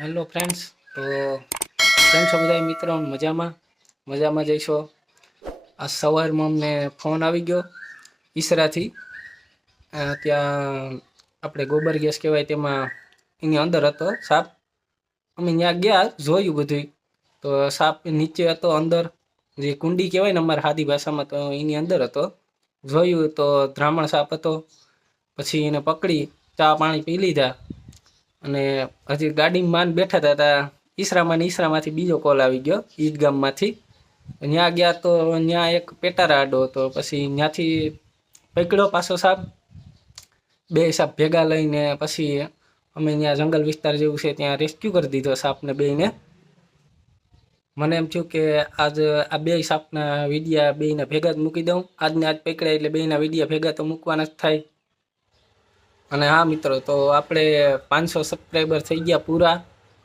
Hello friends તો કેમ છો બધા મિત્રો, મજામાં? મજામાં જઈશો? આ સવારમાં અમને ફોન આવી ગયો ઈસરાથી. ત્યાં આપણે ગોબર ગેસ કહેવાય તેમાં એની અંદર હતો સાપ. અમે ત્યાં ગયા, જોયું બધું તો સાપ નીચે હતો, અંદર. જે કુંડી કહેવાય ને અમારા સાદી ભાષામાં તો એની અંદર હતો. જોયું તો ધ્રામણ સાપ હતો. પછી એને પકડી, ચા પાણી પી લીધા. અને હજી ગાડીમાં માન બેઠા હતા ઈસરામાં ને ઈસરામાંથી બીજો કોલ આવી ગયો ઈદ ગામમાંથી. ત્યાં ગયા તો ત્યાં એક પેટારા આડો હતો, પછી ત્યાંથી પકડ્યો પાછો સાપ. બે સાપ ભેગા લઈને પછી અમે ત્યાં જંગલ વિસ્તાર જેવું છે ત્યાં રેસ્ક્યુ કરી દીધો સાપને બેને મને એમ થયું કે આજ આ બે સાપના વિડિયા બેયને ભેગા જ મૂકી દઉં. આજને આજ પકડાય એટલે બેયના વિડિયા ભેગા તો મૂકવાના જ થાય. અને હા મિત્રો, તો આપણે પાંચસો સબસ્ક્રાઈબર થઈ ગયા પૂરા.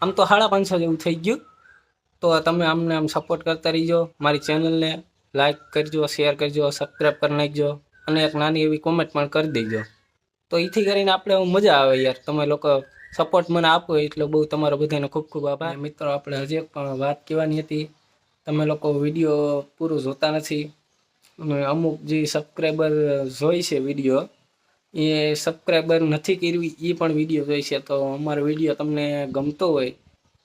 આમ તો સાડા પાંચસો જેવું થઈ ગયું. તો તમે અમને આમ સપોર્ટ કરતા રહીજો. મારી ચેનલને લાઈક કરજો શેર કરજો સબસ્ક્રાઈબ કરી નાખજો. અને એક નાની એવી કોમેન્ટ પણ કરી દેજો. તો એથી કરીને આપણે મજા આવે યાર. તમે લોકો સપોર્ટ મને આપો એટલે બહુ તમારો બધાનો ખૂબ ખૂબ આભાર. મિત્રો, આપણે હજી પણ વાત કહેવાની હતી. તમે લોકો વીડિયો પૂરું જોતા નથી. અને અમુક જે સબસ્ક્રાઈબર જોઈ છે વીડિયો એ સબસ્ક્રાઈબર નથી કરવી એ પણ વીડિયો જોઈ છે. તો અમારો વીડિયો તમને ગમતો હોય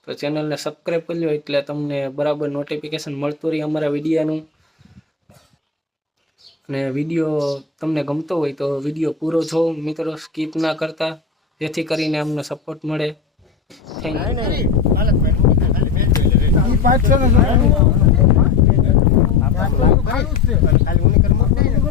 તો ચેનલને સબસ્ક્રાઈબ કરી લો એટલે તમને બરાબર નોટિફિકેશન મળતું રહે અમારા વિડીયાનું અને વીડિયો તમને ગમતો હોય તો વીડિયો પૂરો જો મિત્રો સ્કીપ ના કરતા. જેથી કરીને અમને સપોર્ટ મળે. થેન્ક યુ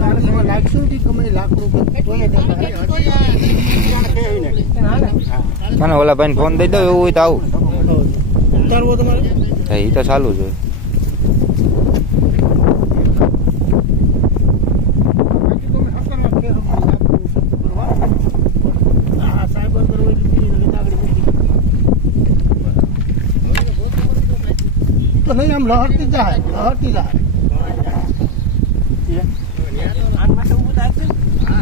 ફેર હમણાં લાખ રૂપિયા. કરવા. આ સાયબર કરવો એટલે બીજી એ તો મૂકી. તો નહીં આમ લહરતી જાય લહરતી જાય બહુ ભૂમિ પ્રભુ એની પાસે છે ને તે નક્કી છે.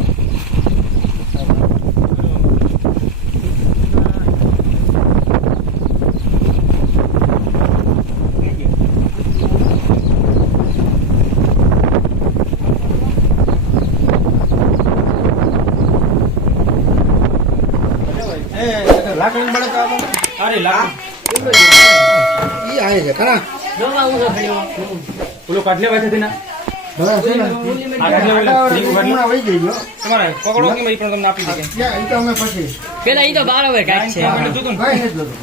તો અરે લા ઈ આય છે ખરા ઓલો કાઢ લેવા છે તેના બરાબર છે ને આ કાઢ લેવા આડા લીંબુ કાઢ હમણાં વહી જઈ ગયો તમારે પકડો કે મેં પણ તમને આપી દે ત્યાં ઈ તો અમે પછી. પેલા ઈ તો બાર હવે કાંઈક છે. આપણે જોતું ને. કઈ નથી જોતું.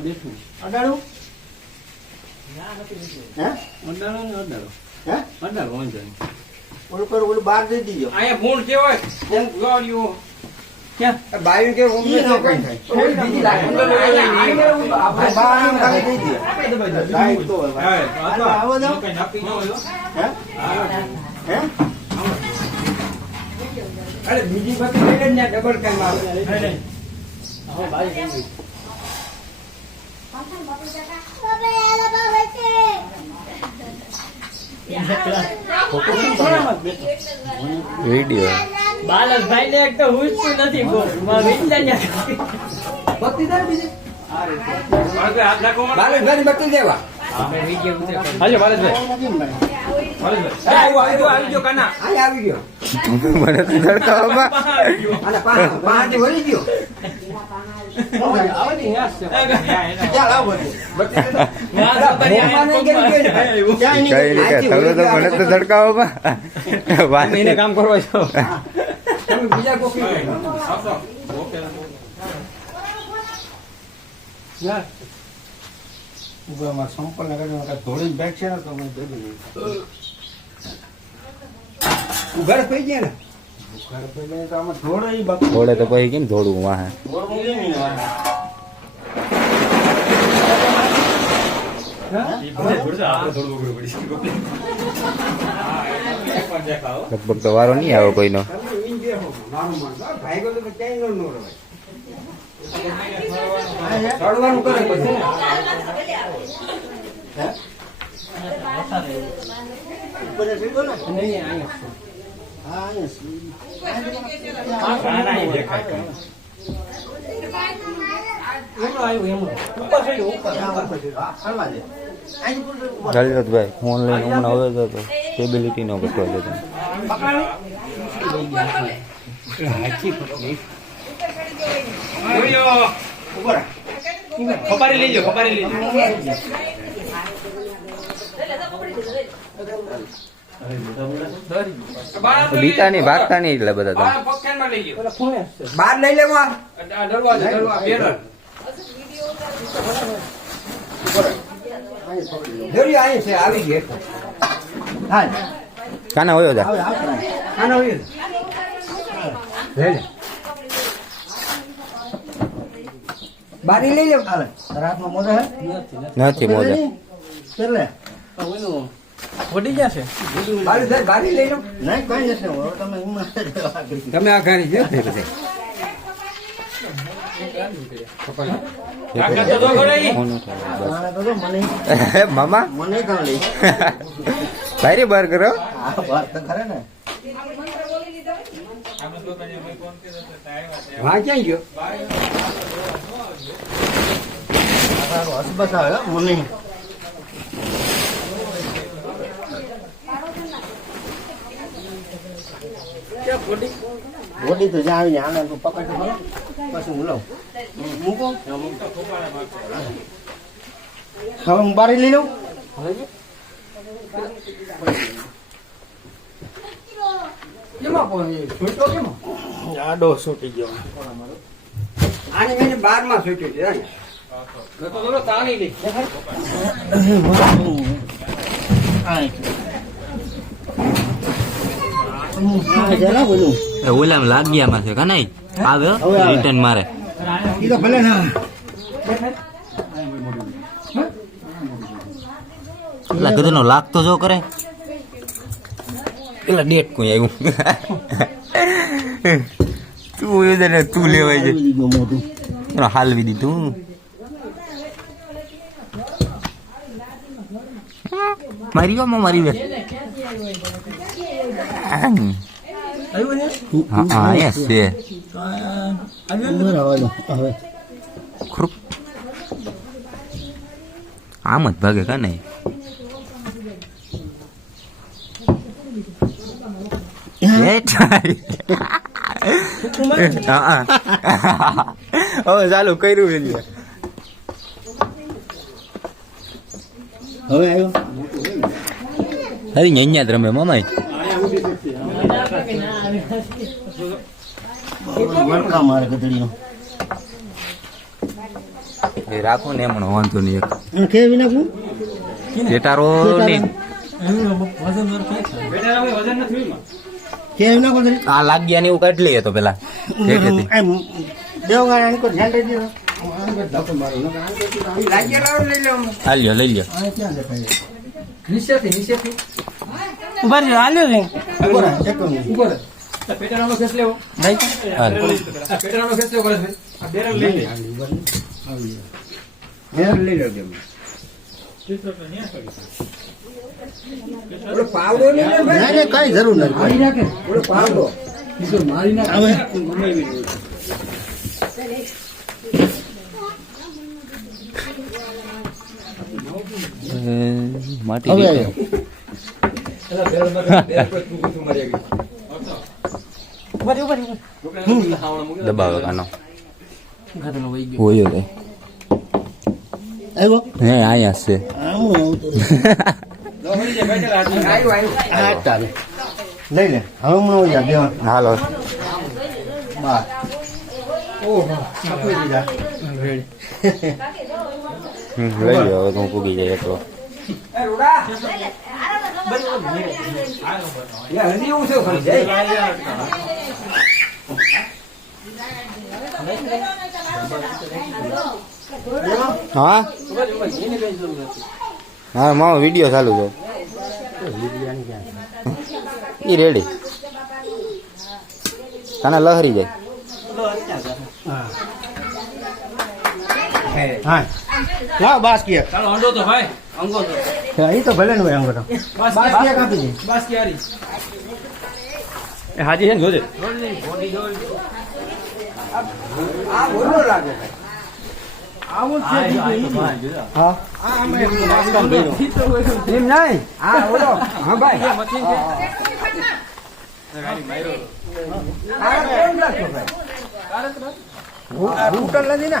બેઠું અડાડું? અડાડો ને અડાડો હે? અડાડો વાંધો ઓલું કરું ઓલું બહાર દઈ દીજો. અહીંયા ગુણ કેવો ગુણ ગોળ્યો બાયું કે ઊંઘ ન કઈ થાય. બીજી લાગે. આપણે બહાર આમ ખાલી દઈ દઈએ. બાયું તો હોય. આવો, આવો જાઓ. કઈ નક્કી ન હોય હે? હે? અરે બીજી વખત ડબલ કેમ આવે વીડિયો બાલકભાઈ ને એક તો હુજતું નથી બોલ. મને. હાલો ભારતભાઈ અહીં આવી તો વળી ગયો. કઈ નહીં કે તમે તો બેગ છે ને તો ઉઘાડ થઈ ગયા ને પેલે તો પછી કેમ વાહે ધોળું આવે? લગભગ તો વારો નહીં આવે કોઈનો. ઉપર ને? હા, છે. હા, આવે તો સ્ટેબિલિટી નો ઘટવા આ. ખપારી લેજો ખપારી લેજો બીતા નહીં ભાગતા નહીં એટલે બધા તમે. બહાર લઈ લેવા. કાના હોયો જા આવે, આવે. આનો હોય ને. લે લે. બારી લઈ લે. મોજા નથી મોજા. કેટલે? વડી જશે છે? બારી લઈ લો. નહીં, કોઈ નથી. તમે આ ગાડી બધે જો મને બસ. મામા? મને કાં લઈ. ભાઈ બાર કરો. આ વાત ખરે ને. હા ક્યાં ગયો? તારો હસ બતાવે મને ગોડી તો આવીને આને તું પકડ તો ખરો. પછી હું લઉં મૂકો. હવે હું બારી લઈ લઉં. કેમાં પહોંચી? છૂટો કેમાં? આડો છૂટી ગયો. આને મેં બારમાં છૂટ્યું છે ને. તો તો તાણી લે. ઓલામ લાગ્યામાં છે કનાઈ? આવે. રિટર્ન મારે. ઈ તો ભલે ના. એટલા કદનો લાગતો જો કરે. પેલા ડેટ કોઈ આવ્યું. તું એ તને તું લેવાય છે. એનો હાલવી દીધું. મારી ગયો મારી બે હા હા યસ છે બરાબર હવે ખરું આમ જ ભાગે કા નહીં એ તારી. હા, હા. હવે ચાલુ કર્યું એટલે હવે આવ્યો હરી અહીંયા જ રમે મામાઈ વળકા મારે ગધડીનો એ રાખો ને એમનો વાંધો નહીં એક. અને કેવી નાખું? જેટારો ની વજન નથી એમાં. કેવી આ લાગ્યા ને એવું કાઢ લઈએ તો પેલા. એમ દેવગાડા આની કોઈ ધ્યાન રાખી અહીં લાગેલા હોય ને લઈ લ્યો. લઈ લ્યો ક્યાં નીચેથી નીચેથી. ઊભા રહ્યો હાલ્યો છે ઉપર આ, એક મિનિટ. ઉપર આ પેટારાનો ખેંચ લેવો. આ પેટારાનો લેવો. આ બેરલ લઈ લે. મેર લઈ લો પાવડો લઈ લો ના ના કઈ જરૂર નથી. પાવડો. મારી નાખ. માટી હવે દબાવે કાનો હોય રે આવ્યો? હે અહીંયા છે. લઈ લે. હવે હમણાં દેવા હાલો. હમ, લઈ લે હવે તો હું પૂગી જાય તો. હજી એવું છે હા હા મારો વીડિયો ચાલુ છે. એ રેડી તને લહરી જાય. હા. બાસ બાસ્કી ચાલો અંડો તો ભાઈ અંગો તો. એ તો ભલે નું એક દે? બસ ક્યારી હાજી છે ને જોજે. આ બોલો લાગે આવું છે બીજું ઈ. જ. હા. એમ નહીં? હા બોલો. હા ભાઈ. આ કેમ લાગતો ભાઈ? રૂટલ નથી. ને.